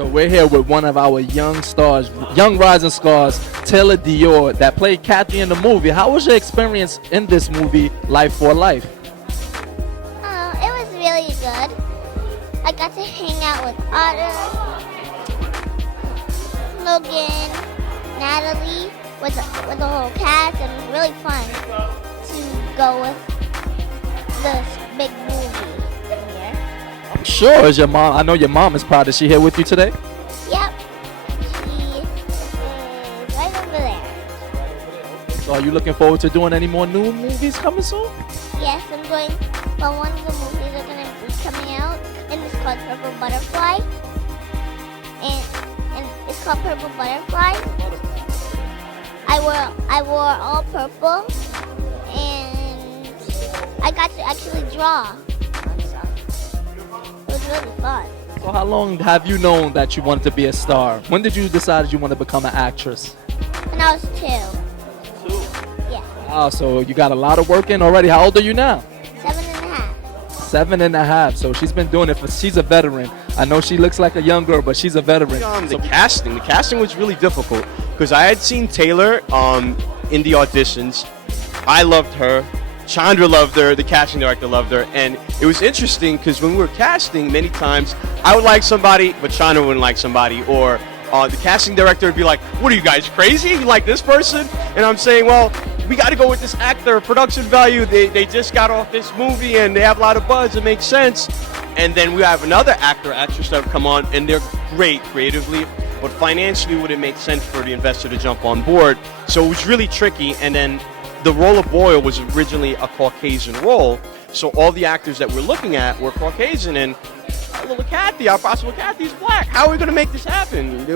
So we're here with one of our young stars, young rising stars, Taylor Dior, that played Kathy in the movie. How was your experience in this movie, Life for Life? It was really good. I got to hang out with Otter, Logan, Natalie, with the whole cast, and it was really fun to go with this big movie premiere. I'm sure. Is your mom? I know your mom is proud. Is she here with you today? Yep, she is right over there. So are you looking forward to doing any more new movies coming soon? Yes, I'm going. Well, one of the movies are going to be coming out, and it's called Purple Butterfly. And it's called Purple Butterfly. I wore all purple, and I got to actually draw. It was really fun. So how long have you known that you wanted to be a star? When did you decide you want to become an actress? When I was 2. 2? Yeah. Wow, so you got a lot of work in already. How old are you now? 7.5. 7.5. So she's been doing it she's a veteran. I know she looks like a young girl, but she's a veteran. The casting was really difficult because I had seen Taylor in the auditions. I loved her. Chandra loved her. The casting director loved her. And it was interesting because when we were casting, many times I would like somebody, but Chandra wouldn't like somebody. Or the casting director would be like, what are you guys, crazy? You like this person? And I'm saying, well, we got to go with this actor. Production value, they just got off this movie and they have a lot of buzz. It makes sense. And then we have another actor, actress that have come on, and they're great creatively, but financially would it make sense for the investor to jump on board? So it was really tricky. And then the role of Boyle was originally a Caucasian role, so all the actors that we're looking at were Caucasian, and our little Kathy, our possible Kathy, is black. How are we going to make this happen?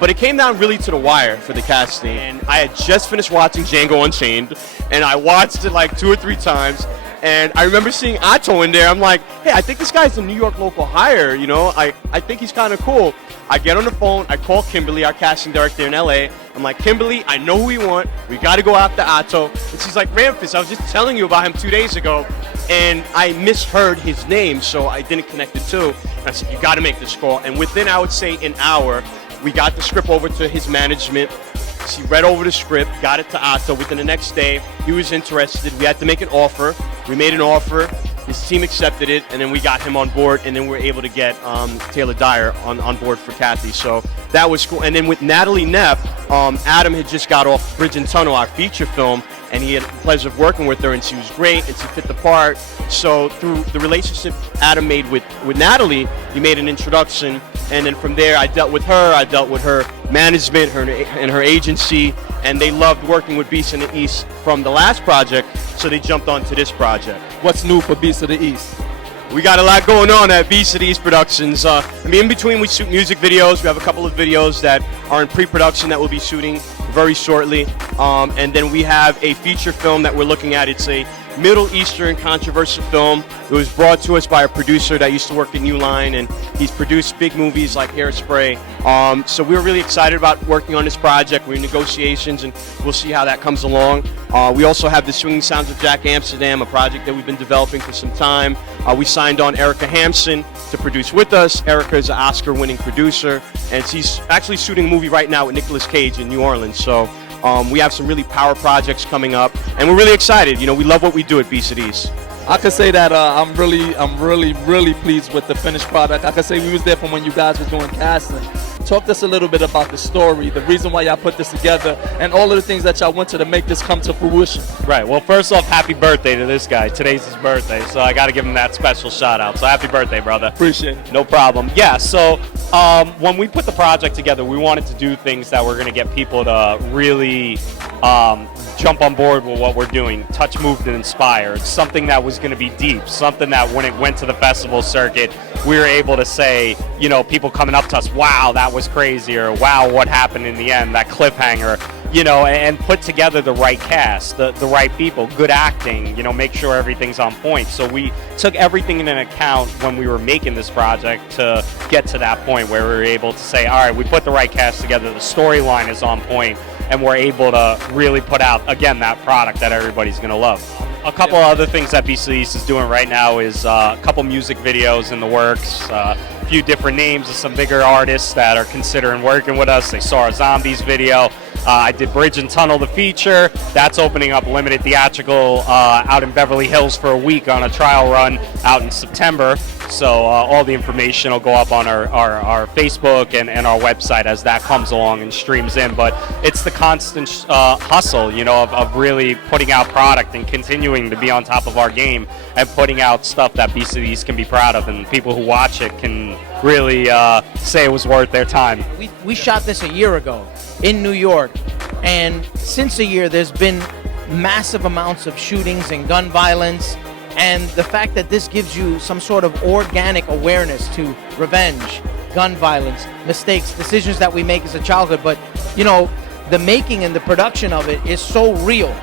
But it came down really to the wire for the casting. And I had just finished watching Django Unchained, and I watched it like 2 or 3 times. And I remember seeing Otto in there. I'm like, hey, I think this guy's a New York local hire, you know? I think he's kind of cool. I get on the phone, I call Kimberly, our casting director in LA. I'm like, Kimberly, I know who we want. We got to go after Otto. And she's like, Ramphis, I was just telling you about him 2 days ago. And I misheard his name, so I didn't connect the two. And I said, you got to make this call. And within, I would say, an hour, we got the script over to his management. She read over the script, got it to Otto. Within the next day, he was interested. We had to make an offer. We made an offer. His team accepted it, and then we got him on board, and then we were able to get Taylor Dyer on board for Kathy. So that was cool. And then with Natalie Neff, Adam had just got off Bridge and Tunnel, our feature film, and he had the pleasure of working with her, and she was great, and she fit the part. So through the relationship Adam made with Natalie, he made an introduction, and then from there I dealt with her management, and her agency, and they loved working with Beast in the East from the last project, so they jumped onto this project. What's new for Beast of the East? We got a lot going on at Beast of the East Productions. In between we shoot music videos. We have a couple of videos that are in pre-production that we'll be shooting very shortly. And then we have a feature film that we're looking at. It's a Middle Eastern controversial film. It was brought to us by a producer that used to work at New Line, and he's produced big movies like Hairspray. So we're really excited about working on this project. We're in negotiations, and we'll see how that comes along. We also have The Swinging Sounds of Jack Amsterdam, a project that we've been developing for some time. We signed on Erica Hampson to produce with us. Erica is an Oscar-winning producer, and she's actually shooting a movie right now with Nicolas Cage in New Orleans. So we have some really power projects coming up, and we're really excited. You know, we love what we do at Beast of the East. I could say that I'm really pleased with the finished product. I could say we was there from when you guys were doing casting. Talk to us a little bit about the story, the reason why y'all put this together, and all of the things that y'all went to make this come to fruition. Right. Well, first off, happy birthday to this guy. Today's his birthday, so I got to give him that special shout out. So happy birthday, brother. Appreciate it. No problem. Yeah, so when we put the project together, we wanted to do things that were going to get people to really jump on board with what we're doing, touch, moved, and inspired. Something that was going to be deep, something that when it went to the festival circuit, we were able to say, you know, people coming up to us, wow, that was crazy, or wow, what happened in the end, that cliffhanger, you know, and put together the right cast, the right people, good acting, you know, make sure everything's on point. So we took everything into account when we were making this project to get to that point where we were able to say, all right, we put the right cast together, the storyline is on point, and we're able to really put out, again, that product that everybody's going to love. A couple other things that Beast of the East is doing right now is a couple music videos in the works. few different names of some bigger artists that are considering working with us. They saw our Zombies video. I did Bridge and Tunnel, the feature. That's opening up limited theatrical out in Beverly Hills for a week on a trial run out in September. So all the information will go up on our Facebook and our website as that comes along and streams in. But it's the constant hustle, of really putting out product and continuing to be on top of our game and putting out stuff that BCDs can be proud of, and people who watch it can really say it was worth their time. We shot this a year ago in New York, and since a year there's been massive amounts of shootings and gun violence, and the fact that this gives you some sort of organic awareness to revenge, gun violence, mistakes, decisions that we make as a childhood. But the making and the production of it is so real.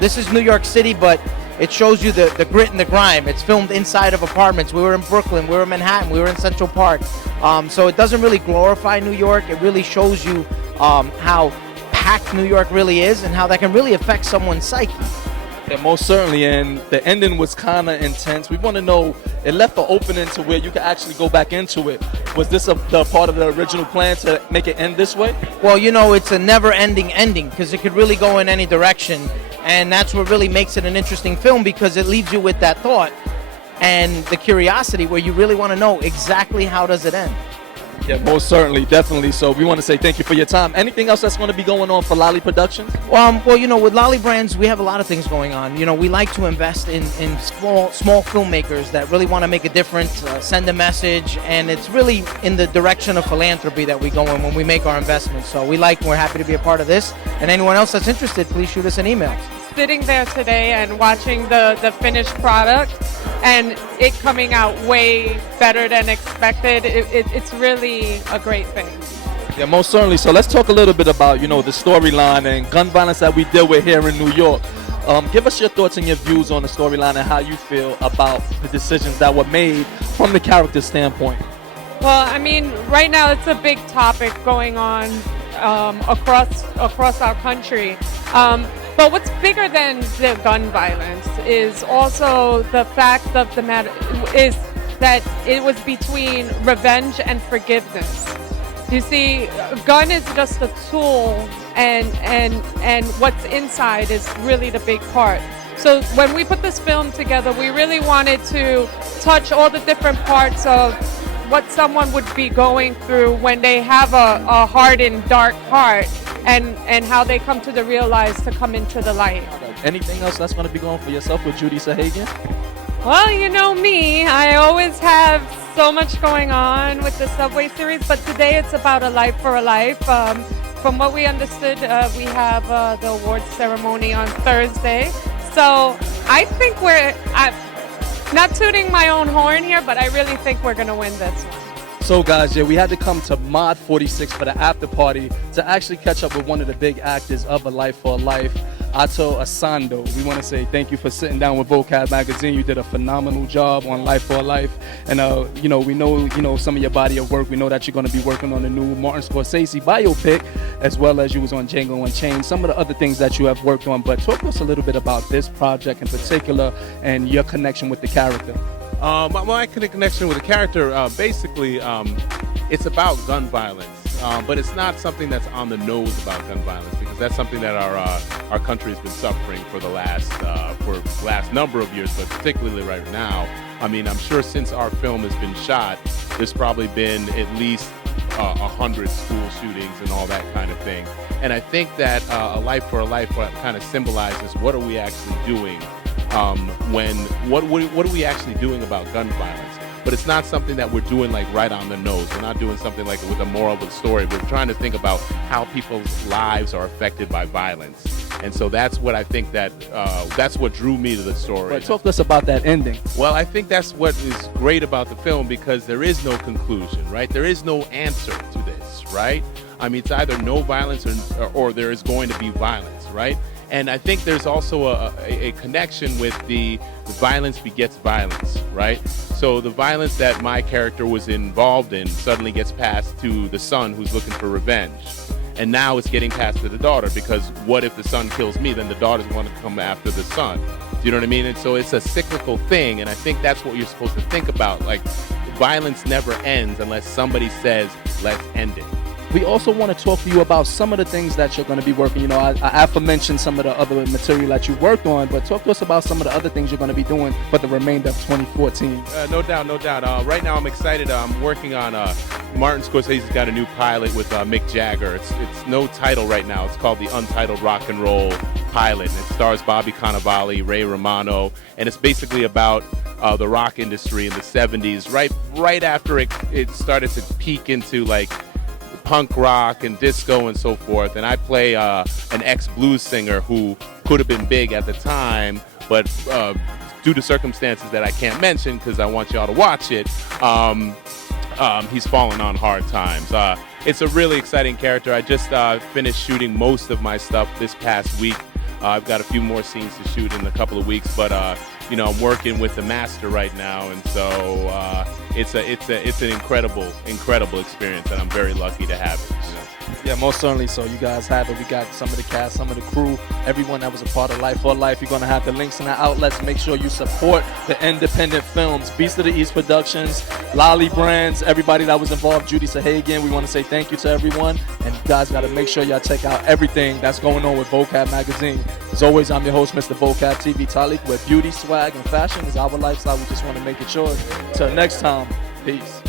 This is New York City, but it shows you the grit and the grime. It's filmed inside of apartments. We were in Brooklyn, we were in Manhattan, we were in Central Park. So it doesn't really glorify New York. It really shows you how packed New York really is and how that can really affect someone's psyche. Yeah, most certainly, and the ending was kind of intense. We want to know, it left an opening to where you could actually go back into it. Was this the part of the original plan to make it end this way? Well, it's a never-ending ending because it could really go in any direction, and that's what really makes it an interesting film, because it leaves you with that thought and the curiosity where you really want to know exactly how does it end. Yeah, most certainly, definitely. So we want to say thank you for your time. Anything else that's going to be going on for Lolly Productions? Well, with Lolly Brands, we have a lot of things going on. We like to invest in small filmmakers that really want to make a difference, send a message, and it's really in the direction of philanthropy that we go in when we make our investments. So we're happy to be a part of this. And anyone else that's interested, please shoot us an email. Sitting there today and watching the finished product and it coming out way better than expected, it's really a great thing. Yeah, most certainly. So let's talk a little bit about, the storyline and gun violence that we deal with here in New York. Give us your thoughts and your views on the storyline and how you feel about the decisions that were made from the character standpoint. Well, right now it's a big topic going on across our country. But what's bigger than the gun violence is also the fact of the matter is that it was between revenge and forgiveness. You see, a gun is just a tool, and what's inside is really the big part. So when we put this film together, we really wanted to touch all the different parts of what someone would be going through when they have a hardened, dark heart, and how they come to realize to come into the light. Anything else that's going to be going for yourself with Judy Sahagan? Well, you know me, I always have so much going on with the Subway series, but today it's about A Life for a Life. From what we understood, we have the awards ceremony on Thursday. So I think I'm not tooting my own horn here, but I really think we're going to win this one. So guys, we had to come to Mod 46 for the after party to actually catch up with one of the big actors of A Life for a Life, Ato Asando. We want to say thank you for sitting down with Vocab Magazine. You did a phenomenal job on Life for a Life. And, we know, some of your body of work. We know that you're going to be working on the new Martin Scorsese biopic, as well as you was on Django Unchained, some of the other things that you have worked on. But talk to us a little bit about this project in particular and your connection with the character. My connection with the character, basically, it's about gun violence, but it's not something that's on the nose about gun violence, because that's something that our country has been suffering for the last number of years, but particularly right now. I'm sure since our film has been shot, there's probably been at least 100 school shootings and all that kind of thing. And I think that A Life for a Life kind of symbolizes what are we actually doing. What are we actually doing about gun violence? But it's not something that we're doing like right on the nose. We're not doing something like with a moral of the story. We're trying to think about how people's lives are affected by violence. And so that's what I think that's what drew me to the story. Right, talk to us about that ending. Well, I think that's what is great about the film, because there is no conclusion, right? There is no answer to this, right? It's either no violence or there is going to be violence, right? And I think there's also a connection with the violence begets violence, right? So the violence that my character was involved in suddenly gets passed to the son who's looking for revenge. And now it's getting passed to the daughter, because what if the son kills me? Then the daughter's going to come after the son. Do you know what I mean? And so it's a cyclical thing, and I think that's what you're supposed to think about. violence never ends unless somebody says, let's end it. We also want to talk to you about some of the things that you're going to be working. You know, I aforementioned some of the other material that you worked on, but talk to us about some of the other things you're going to be doing for the remainder of 2014. No doubt, no doubt. Right now I'm excited. I'm working on Martin Scorsese's got a new pilot with Mick Jagger. It's no title right now. It's called the Untitled Rock and Roll Pilot, and it stars Bobby Cannavale, Ray Romano, and it's basically about the rock industry in the 70s, right after it started to peak into like punk rock and disco and so forth. And I play an ex-blues singer who could have been big at the time, but due to circumstances that I can't mention because I want y'all to watch it, he's fallen on hard times. It's a really exciting character. I just finished shooting most of my stuff this past week. I've got a few more scenes to shoot in a couple of weeks, but you know, I'm working with the master right now, and so it's an incredible experience, and I'm very lucky to have it. You know? Yeah, most certainly. So you guys have it. We got some of the cast, some of the crew, everyone that was a part of Life for Life. You're going to have the links in the outlets. Make sure you support the independent films. Beast of the East Productions, Lolly Brands, everybody that was involved, Judy Sahagan. We want to say thank you to everyone. And you guys got to make sure y'all check out everything that's going on with Vocab Magazine. As always, I'm your host, Mr. Vocab TV Talik, where beauty, swag, and fashion is our lifestyle. We just want to make it yours. Till next time, peace.